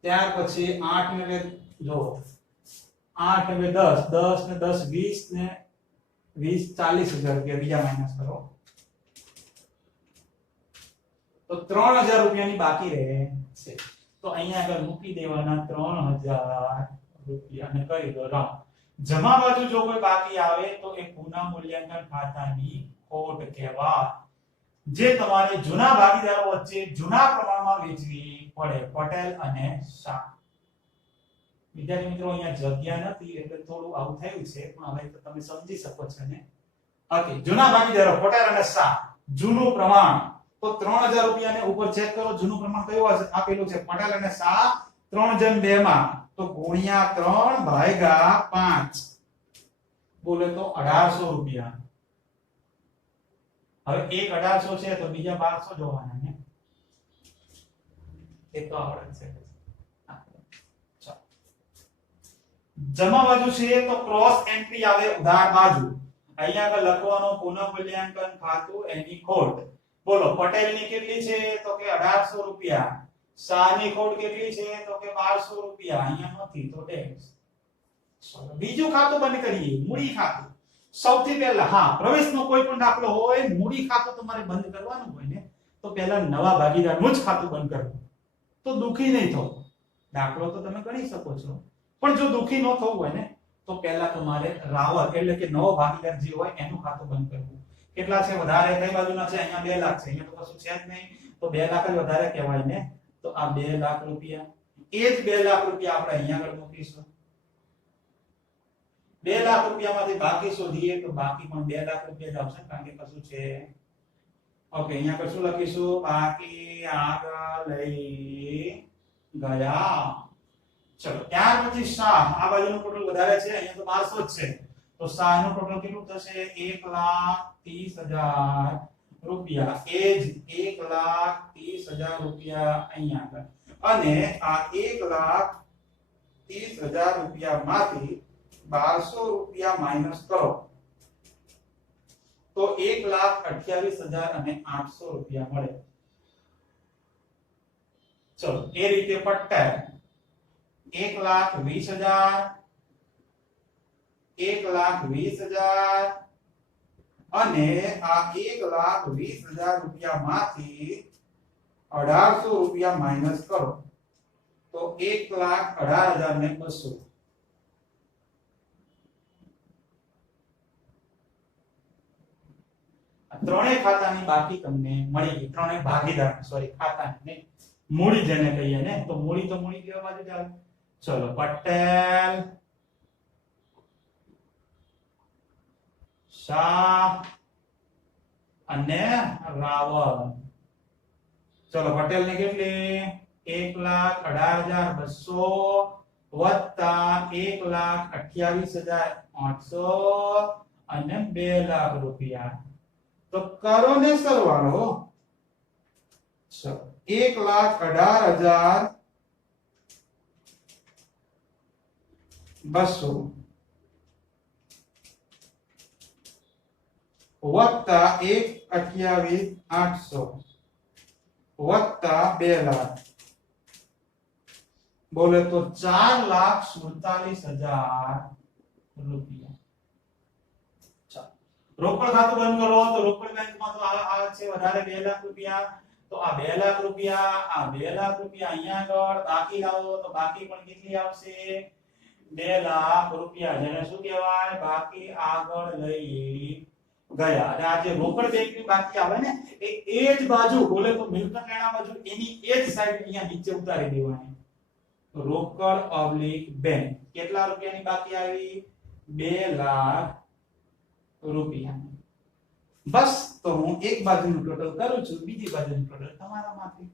ત્યાર પછી 8 ને જો 8 ને 10 10 ને 10 20 ને 20 40,000 રૂપિયા બીજા માઈનસ કરો તો 3,000 રૂપિયાની બાકી રહે છે. તો અહીંયા આગળ મૂકી દેવાના 3,000 રૂપિયા અને કરી દો રાઉન્ડ. જમા બાજુ જો કોઈ બાકી આવે તો એ પુનઃ મૂલ્યાંકન ખાતાની ખોટ કહેવાય. જે તમારે જૂના ભાગીદારો વચ્ચે જૂના પ્રમાણમાં વેચવી પડે. પટેલ અને શાહ. વિદ્યાર્થી મિત્રો અહીંયા જગ્યા નથી એટલે થોડું આવું થયું છે પણ હવે તો તમે સમજી શકો છો ને. ઓકે, જૂના ભાગીદારો પટેલ અને શાહ. જૂનું પ્રમાણ તો 3,000 રૂપિયાને ઉપર ચેક કરો. જૂનું પ્રમાણ કયું આપેલું છે? પટેલ અને શાહ 3/2 માં તો ગુણ્યા 3 ભાગ્યા 5 બોલે તો 1,800 રૂપિયા. હવે એક 1,800 છે તો બીજા 1,200 જોવાના ને. એ તો આવડે છે. જમા બાજુ છે તો ક્રોસ એન્ટ્રી આવે ઉધાર બાજુ. અહીંયા આગળ લખવાનું પુનઃ મૂલ્યાંકન ખાતું એની ખોટ. બોલો પટેલની કેટલી છે? તો કે 1,800 રૂપિયા. શાહની ખોટ કેટલી છે? તો કે 1,200 રૂપિયા. અહીંયા નથી તો ટેક્સ. ચલો બીજું ખાતું બંધ કરીએ. મૂડી ખાતું. સૌથી પહેલા હા પ્રવેશનો કોઈ પણ દાખલો હોય મૂડી ખાતું તમારે બંધ કરવાનું હોય ને તો પહેલા નવા ભાગીદારનું જ ખાતું બંધ કરવું તો દુખી નહીં થવું. દાખલો તો તમે ગણી શકો છો પણ જો દુખી ન થવું હોય ને તો પહેલા તમારે રાવલ એટલે કે નવો ભાગીદાર જે હોય એનું ખાતું બંધ કરવું. કેટલા છે વધારે કઈ બાજુના છે અહીંયા 2 લાખ છે અહીંયા તો કશું છે જ નહીં તો 2 લાખ જ વધારે કહેવાય ને તો આ 2 લાખ રૂપિયા એ જ 2 લાખ રૂપિયા આપણે અહીંયા આગળ મૂકીશું 2 લાખ રૂપિયામાંથી બાકી શોધીએ તો બાકી પણ 2 લાખ રૂપિયા જ આવશે કારણ કે કશું છે ઓકે અહીંયા કશું લખીશું બાકી આગળ લઈ ગયા ચલો ત્યાર પછી શાહ આ બાજુનું ટોટલ વધારે છે અહીંયા તો 1200 જ છે તો શાહનું ટોટલ કેટલું થશે 1,30,000 રૂપિયા એ જ 1,30,000 રૂપિયા અહીંયા આગળ અને આ 1,30,000 રૂપિયામાંથી 1200 રૂપિયા માઈનસ કરો તો 1,28,800 રૂપિયા મળે ચલો એ રીતે પટ્ટા 1,20,000 1,20,000 અને આ 1,20,000 રૂપિયામાંથી 1,800 રૂપિયા માઈનસ કરો તો 1,18,200 ત્રણેય ખાતાની બાકી તમને મળી ગઈ ત્રણેય ભાગીદાર સોરી ખાતાની મૂડી જેને કહીએ ને તો મૂડી કેવા બાજુ જાય ચલો પટેલ શાહ અને રાવલ ચલો પટેલ ને કેટલી 1,18,200 વત્તા 1,28,800 અને 2 લાખ રૂપિયા તો કરો ને સરવાળો ચલો 1,18,200 વત્તા 1,28,800 વત્તા 2 લાખ બોલે તો 4,47,000 રૂપિયા રોકડ ખાતું બંધ કરો તો રોકડ બેંકમાં તો આ છે વધારે 2 લાખ રૂપિયા તો આ 2 લાખ રૂપિયા આ 2 લાખ રૂપિયા અહીંયા આગળ બાકી લાવો તો બાકી પણ કેટલી આવશે 2 લાખ રૂપિયા જેને શું કહેવાય બાકી આગળ લઈ ગયા અને આ જે રોકડ બેંકની બાકી આવે ને એ જ બાજુ બોલે તો મિલકત લેણા બાજુ એની એ જ સાઈડ અહીંયા નીચે ઉતારી દેવાની રોકડ ઓબ્લિક બેંક કેટલા રૂપિયાની બાકી આવી 2 લાખ રૂપિયા બસ તો હું એક બાજુનું ટોટલ કરું છું બીજી બાજુનું ટોટલ તમારા માંથી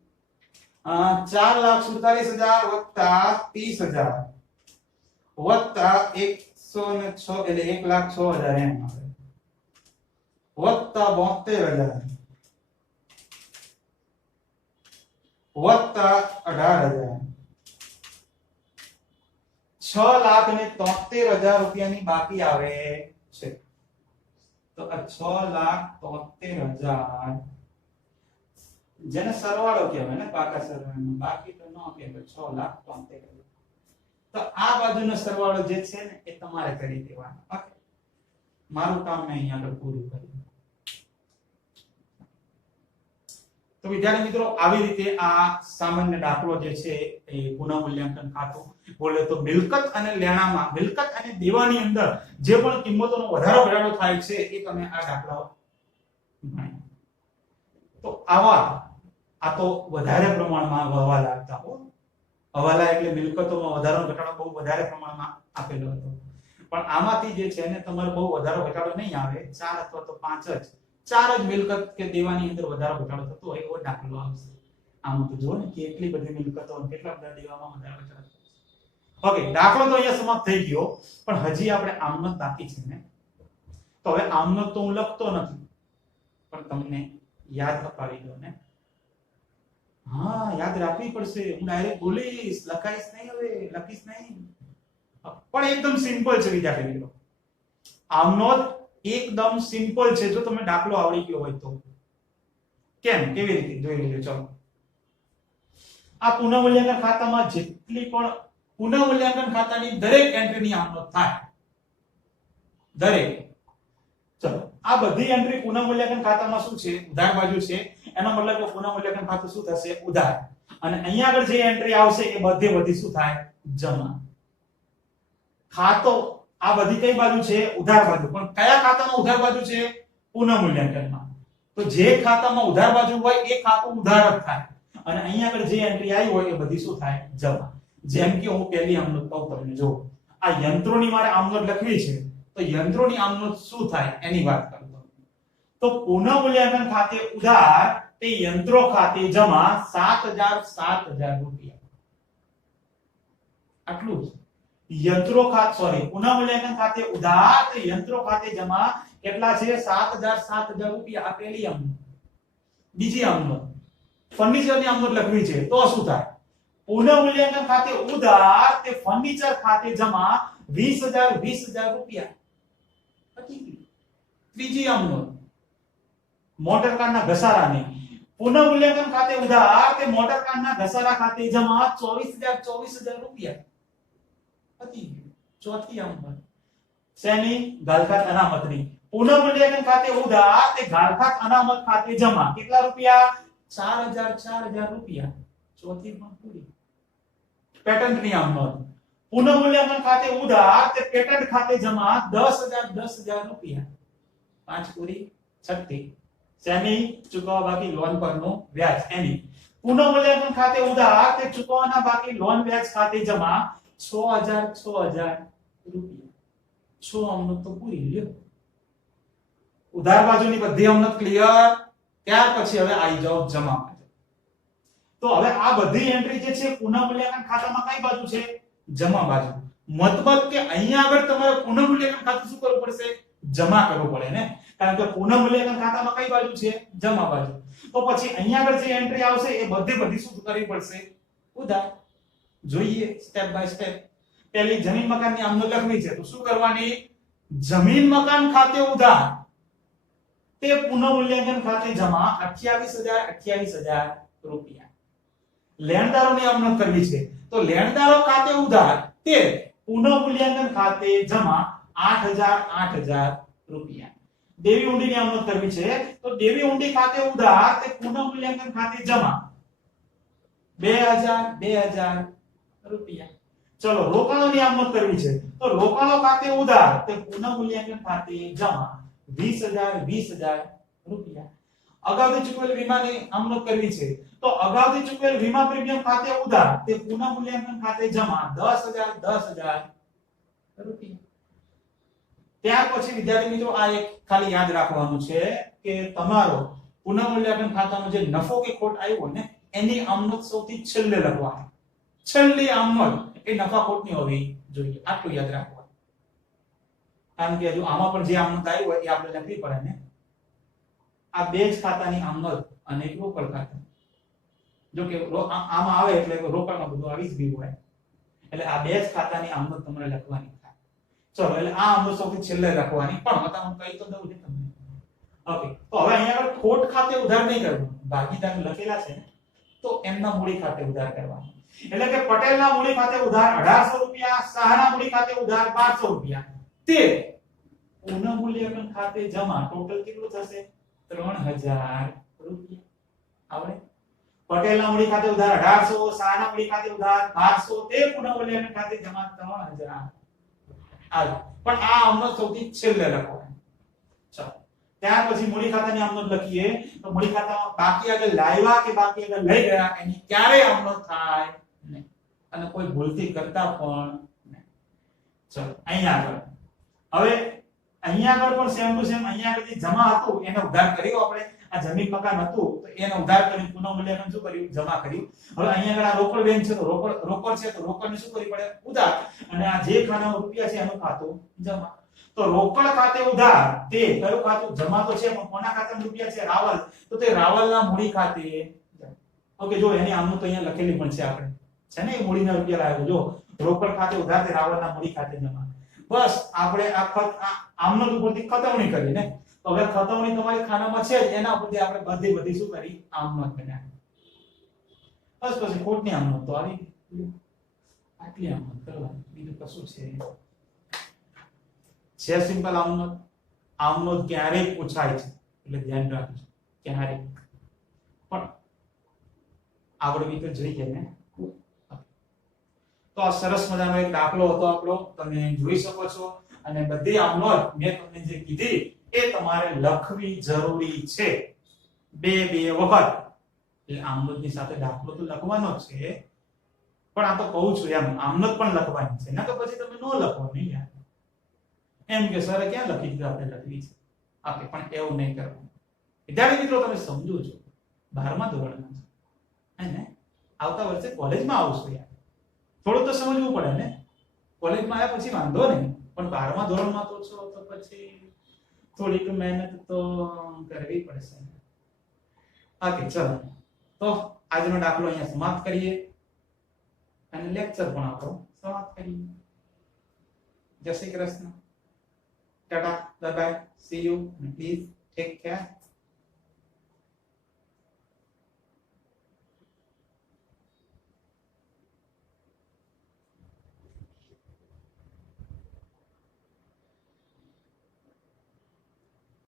4,47,000 વત્તા 30,000 વત્તા 106 એટલે 1,06,000 એમ આવે વત્તા 72,000 વત્તા 18,000 6,73,000 રૂપિયાની બાકી આવે છે તો આ 6,73,000 જેને સરવાળો કહેવાય ને પાકા સરવાળાનો બાકી તો ન કહેવાય 6,73,000 તો આ બાજુનો સરવાળો જે છે ને એ તમારે કરી દેવાનો ઓકે મારું કામ મેં અહીંયા આગળ પૂરું કર્યું તો વિદ્યાર્થી મિત્રો આવી રીતે આ સામાન્ય દાખલો જે છે એ પુનઃમૂલ્યાંકન ખાતું બોલે તો મિલકત અને લેણામાં મિલકત અને દેવાની અંદર જે પણ કિંમતોનો વધારો ઘટાડો થાય છે એ તમે આ દાખલાઓ ભણ્યા તો આ તો વધારે પ્રમાણમાં હવાલા હતા હવાલા એટલે મિલકતોમાં વધારો ઘટાડો બહુ વધારે પ્રમાણમાં આપેલો હતો પણ આમાંથી જે છે ને તમારે બહુ વધારો ઘટાડો નહીં આવે 4 અથવા તો 5 જ 4 જ મિલકત કે દેવાની અંદર વધારો ઘટાડો થતો હોય એવો દાખલો આવશે આમ તો જો ને કે એટલી બધી મિલકતો અને કેટલા બધા દેવામાં વધારો ઘટાડો ઓકે દાખલો તો અહીંયા સમાપ્ત થઈ ગયો પણ હજી આપણે આમનોંધ બાકી છે ને તો હવે આમનોંધ તો હું લખતો નથી પણ તમને યાદ અપાવી દો ને હા યાદ રાખવી પડશે હું ડાયરેક્ટ બોલીશ લખાઈશ નહીં હવે લખીશ નહીં પણ એકદમ સિમ્પલ છે વિદ્યાર્થી મિત્રો આમનોંધ એકદમ સિમ્પલ છે જો તમે દાખલો આવડી ગયો હોય તો કેમ કેવી રીતે જોઈ લેજો ચલો આ પુનઃમૂલ્યાંકન ખાતામાં જેટલી પણ પુનઃમૂલ્યાંકન ખાતાની દરેક એન્ટ્રીની આમનોંધ થાય દરેક ચલો આ બધી એન્ટ્રી પુનઃમૂલ્યાંકન ખાતામાં શું છે ઉધાર બાજુ છે એનો મતલબ કે પુનઃમૂલ્યાંકન ખાતું શું થશે ઉધાર અને અહીંયા આગળ જે એન્ટ્રી આવશે એ બધી શું થાય જમા ખાતો આ બધી કઈ બાજુ છે ઉધાર બાજુ પણ કયા ખાતાનો ઉધાર બાજુ છે પુનઃમૂલ્યાંકનમાં તો જે ખાતામાં ઉધાર બાજુ હોય એ ખાતું ઉધાર જ થાય અને અહીંયા આગળ જે એન્ટ્રી આવી હોય એ બધી શું થાય જમા. જેમ કે હું પહેલી આમનોંધ કહું તમને જો આ યંત્રોની મારે આમનોંધ લખવી છે તો યંત્રોની આમનોંધ શું થાય એની વાત કરું તો પુનઃમૂલ્યાંકન ખાતે ઉધાર તે યંત્રો ખાતે જમા 7000 રૂપિયા. આટલું જ. યંત્રો ખાતે પુનઃમૂલ્યાંકન ખાતે ઉધાર તે યંત્રો ખાતે જમા કેટલા છે 7000 રૂપિયા. આ પહેલી આમનોંધ. બીજી આમનોંધ ફર્નિચરની આમનોંધ લખવી છે તો શું થાય પુનઃમૂલ્યાંકન ખાતે ઉધાર તે ફર્નિચર ખાતે જમા 20000 રૂપિયા. ત્રીજી આમનોંધ મોટર કારના ઘસારાની પુનઃમૂલ્યાંકન ખાતે ઉધાર તે મોટર કારના ઘસારા ખાતે જમા 24000 રૂપિયા. ચોથી આમનોંધ શેની ગાલખાત અનામતની પુનઃમૂલ્યાંકન ખાતે ઉધાર તે ગાલખાત અનામત ખાતે જમા કેટલા રૂપિયા 4000 રૂપિયા. ચોથી પણ પૂરી. પેટન્ટની આમનોંધ પુનઃમૂલ્યાંકન ખાતે ઉધાર તે પેટન્ટ ખાતે જમા 10000 રૂપિયા. પાંચ પૂરી. છઠ્ઠી શેની ચૂકવવા બાકી લોન પરનું વ્યાજ એની પુનઃમૂલ્યાંકન ખાતે ઉધાર તે ચૂકવવાના બાકી લોન વ્યાજ ખાતે જમા 6000 રૂપિયા. 6 આમનોંધ તો પૂરી લ્યો. ઉધાર બાજુની બધી આમનોંધ ક્લિયર. ત્યાર પછી હવે આવી જાઓ જમા બાજુ. તો હવે આ બધી એન્ટ્રી જે છે પુનઃમૂલ્યાંકન ખાતામાં કઈ બાજુ છે જમા બાજુ. મતલબ કે અહીંયા આગળ તમારે પુનઃમૂલ્યાંકન ખાતું શું કરવું પડશે જમા કરવું પડે ને કારણ કે પુનઃમૂલ્યાંકન ખાતામાં કઈ બાજુ છે જમા બાજુ. તો પછી અહીંયા આગળ જે એન્ટ્રી આવશે એ બધી શું કરવી પડશે ઉધાર. જોઈએ સ્ટેપ બાય સ્ટેપ. પહેલી જમીન મકાનની આમનોંધ લખવી છે તો શું કરવાની જમીન મકાન ખાતે ઉધાર તે પુનઃમૂલ્યાંકન ખાતે જમા 28000 રૂપિયા. લેણદારોની આમનોંધ કરવી છે તો લેણદારો ખાતે ઉધાર તે પુનઃમૂલ્યાંકન ખાતે જમા 8000 રૂપિયા. દેવી ઊંડીની આમનોંધ કરવી છે તો દેવી ઊંડી ખાતે ઉધાર તે પુનઃમૂલ્યાંકન ખાતે જમા 2000 રૂપિયા. ચલો રોકાણોની આમનોંધ કરવી છે તો રોકાણો ખાતે ઉધાર તે પુનઃમૂલ્યાંકન ખાતે જમા 20000 રૂપિયા. અગાઉથી ચૂકવેલ વીમાની આમનોંધ કરવી છે તો અગાઉથી ચૂકવેલ વીમા પ્રીમિયમ ખાતે ઉધાર તે પુનઃમૂલ્યાંકન ખાતે જમા 10000 રૂપિયા. ત્યાર પછી વિદ્યાર્થી મિત્રો આ એક ખાલી યાદ રાખવાનું છે કે તમારો પુનઃમૂલ્યાંકન ખાતામાં જે નફો કે ખોટ આવ્યો ને એની આમનોંધ સૌથી છેલ્લે લખવાની. છેલ્લી આમનોંધ એ નફા ખોટની હોવી જોઈએ. આટલું યાદ રાખવાનું. કારણ કે હજુ આમાં પણ જે આમનોંધ આવી હોય એ આપણે લખવી પડે ને. આ બે જ ખાતાની આમનોંધ અને એક રોકડ ખાતા. જો કે આમાં આવે એટલે રોકડમાં બધું આવી જ ગયું હોય. એટલે આ બે જ ખાતાની આમનોંધ તમારે લખવાની થાય. ચલો એટલે આ આમનોંધ સૌથી છેલ્લે લખવાની પણ હતા હું કહી તો દઉં છું તમને. ઓકે તો હવે અહીંયા આગળ ખોટ ખાતે ઉધાર નહીં કરવાનું. ભાગીદાર લખેલા છે ને તો એમના મૂડી ખાતે ઉધાર કરવાનું. એટલે કે પટેલના મૂડી ખાતે ઉધાર 1800 રૂપિયા, શાહના મૂડી ખાતે ઉધાર 1200 રૂપિયા. તે પુનઃમૂલ્યાંકન ખાતે જમા ટોટલ કેટલું થશે 3000 રૂપિયા. આવડે? પટેલના મૂડી ખાતે ઉધાર 1800, શાહના મૂડી ખાતે ઉધાર 1200, તે પુનઃમૂલ્યાંકન ખાતે જમા 3000. આવ પણ આ આમનોંધ સૌથી છેલ્લે લખવાની. ચાલો ત્યાર પછી મૂડી ખાતાની આમનોંધ લખીએ તો મૂડી ખાતામાં બાકી આગળ લાવ્યા કે બાકી આગળ લઈ ગયા એની ક્યારેય આમનોંધ થાય નહીં અને કોઈ ભૂલથી કરતા પણ નહીં. ચલો અહીંયા આગળ હવે અહીંયા આગળ પણ સેમ ટુ સેમ અહીંયા આગળ જે જમા હતું એને ઉધાર કર્યો આપણે. આ જમીન મકાન હતું તો એને ઉધાર કરી પુનઃમૂલ્યાંકન શું કર્યું જમા કર્યું. હવે અહીંયા આગળ આ રોકડ બેંક છે તો રોકડ છે તો રોકડને શું કરવી પડે ઉધાર અને આ જે ખાનામાં રૂપિયા છે એનું ખાતું જમા. તો રોકડ ખાતે ઉધાર તે કયું ખાતું જમા તો છે પણ કોના ખાતામાં રૂપિયા છે રાવલ તો તે રાવલના મૂડી ખાતે. ઓકે જો એની આમનું તો અહીંયા લખેલી પણ છે આપણે છે ને એ મૂડીના રૂપિયા લાવ્યો જો રોકડ ખાતે ઉધાર તે રાવલના મૂડી ખાતે જમા. બસ આપણે આ આમનોંધ ઉપરથી ખતવણી કરી ને તો હવે ખતવણી તમારી ખાનામાં છે એના ઉપરથી આપણે બધી શું કરી આમનોંધ બનાવી. બસ પછી ખોટની આમનોંધ તો આવી આટલી આમનોંધ કરવાની બીજું કશું છે સિમ્પલ આમનોંધ ક્યારેય પૂછાય છે એટલે ધ્યાન રાખજો ક્યારેય પણ આવડવી તો જોઈએ ને. તો આ સરસ મજાનો એક દાખલો હતો આપણો તમે જોઈ શકો છો. અને બધી આમનોંધ મેં તમને જે કીધી એ તમારે લખવી જરૂરી છે બે વખત. એટલે આમનોંધની સાથે દાખલો તો લખવાનો જ છે, પણ આ તો કહું છું એમ આમનોંધ પણ લખવાની છે, નકર પછી તમે ન લખો નહીં યાર. એમ કે સર ક્યાં લખી દીધું, આપણે લખવી છે આપણે, પણ એવું નહીં કરવું. વિદ્યાર્થી મિત્રો તમે સમજો છો 12મા ધોરણમાં છો હે ને, આવતા વર્ષે કોલેજમાં આવશો યાર, થોડું તો સમજવું પડે ને. કોલેજમાં આવ્યા પછી વાંધો નહીં, પણ 12મા ધોરણમાં તો છો તો પછી થોડીક મહેનત તો કરવી પડશે. ઓકે ચલો, તો આજનો દાખલો અહીંયા સમાપ્ત કરીએ અને લેક્ચર પણ આપણો સમાપ્ત કરીએ. જય Shri Krishna, Tata, bye bye, C you, please take care.